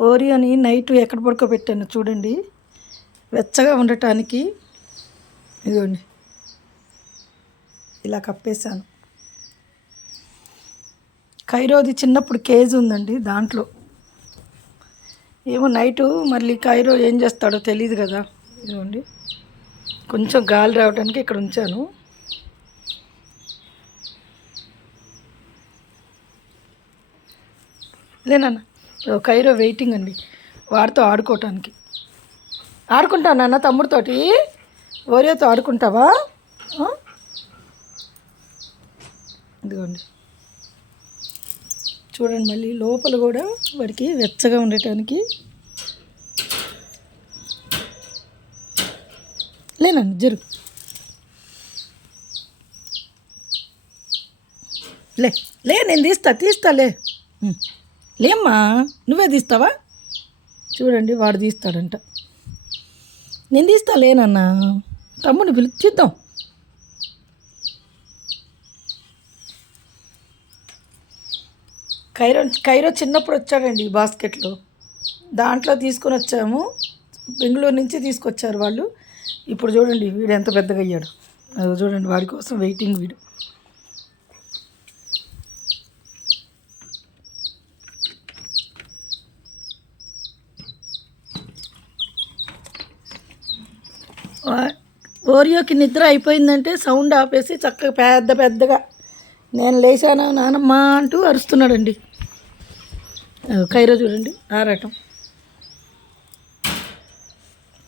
ఓరియోని night ఎక్కడ పడుకోబెట్టాను చూడండి. వెచ్చగా ఉండటానికి ఇదిగోండి. ఇలా కప్పేశాను. కైరోది చిన్నప్పుడు కేజ్ ఉందండి దాంట్లో. ఏమో నైటు మళ్ళీ కైరో ఏం చేస్తాడో తెలియదు కదా. ఇదిగోండి. కొంచెం గాలి రావడానికి ఇక్కడ ఉంచాను. లేనన్నా కైరో వెయిటింగ్ అండి. వాడితో ఆడుకోవటానికి. ఆడుకుంటానన్న తమ్ముడితోటి? ఓరియోతో ఆడుకుంటావా? ఇదిగోండి. చూడండి మళ్ళీ లోపల కూడా వాడికి వెచ్చగా ఉండటానికి. లేనండి జరుగు. లే లే నేను తీస్తా తీస్తా లే. లేమ్మా నువ్వే తీస్తావా? చూడండి వాడు తీస్తాడంట. నేను తీస్తా లేనన్నా తమ్ముడిని పిలిచిద్దాం కైరో కైరో చిన్నప్పుడు వచ్చాడండి ఈ బాస్కెట్లో. దాంట్లో తీసుకొని వచ్చాము. బెంగళూరు నుంచి తీసుకొచ్చారు వాళ్ళు. ఇప్పుడు చూడండి వీడు ఎంత పెద్దగా అయ్యాడు. అది చూడండి వాడి కోసం వెయిటింగ్ వీడు. ఓరియోకి నిద్ర అయిపోయిందంటే సౌండ్ ఆపేసి చక్కగా పెద్ద పెద్దగా నేను లేచాను నానమ్మ అంటూ అరుస్తున్నాడండి. కైరో చూడండి ఆరాటం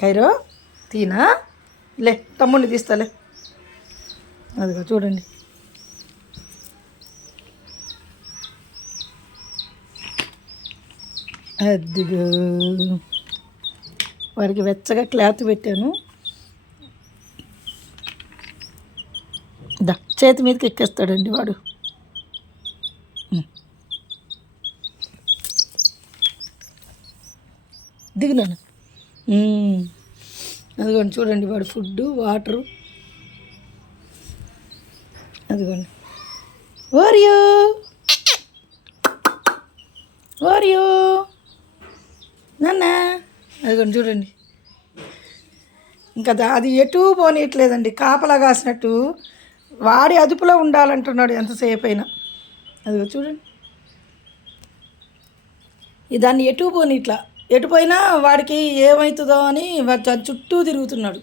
కైరో తీనా? లే తమ్ముడిని తీస్తాలే. అదిగో చూడండి. అదిగో. వాడికి వెచ్చగా క్లాత్ పెట్టాను. దా చేతి మీదకి ఎక్కేస్తాడండి వాడు. దిగునాను అదిగోండి చూడండి వాడు ఫుడ్ వాటరు. అదిగోండి. ఓరియో! ఓరియో! నాన్న! అదిగోండి చూడండి. ఇంకా దా- అది ఎటు పోనీయట్లేదండి. కాపలా కాసినట్టు వాడి అదుపులో ఉండాలంటున్నాడు ఎంతసేపు అయినా అదిగో చూడండి. దాన్ని ఎటు పోని ఇట్లా. ఎటు పోయినా వాడికి ఏమవుతుందో అని దాని చుట్టూ తిరుగుతున్నాడు.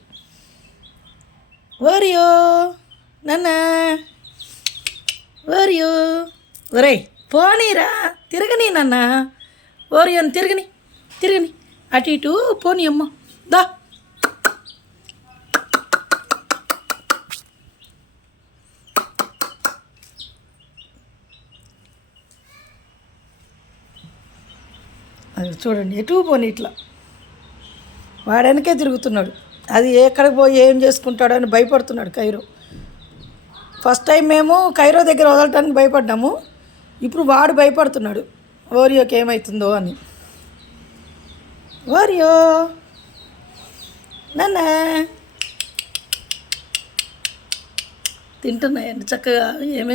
ఓరియో నన్న. ఓరియో ఒరేయ్ పోనీరా. తిరగని నాన్న. ఓరియో తిరగని. తిరగని. అటు ఇటు పోనీ అమ్మ. దా. అది చూడండి ఎటు పోని ఇట్లా. వాడనకే తిరుగుతున్నాడు. అది ఎక్కడికి పోయి ఏం చేసుకుంటాడో అని భయపడుతున్నాడు కైరో. ఫస్ట్ టైం మేము కైరో దగ్గర వదలటానికి భయపడ్డాము. ఇప్పుడు వాడు భయపడుతున్నాడు. ఓరియోకి ఏమవుతుందో అని. ఓరియో. నాన్న. తింటున్నాయండి చక్కగా. ఏమైనా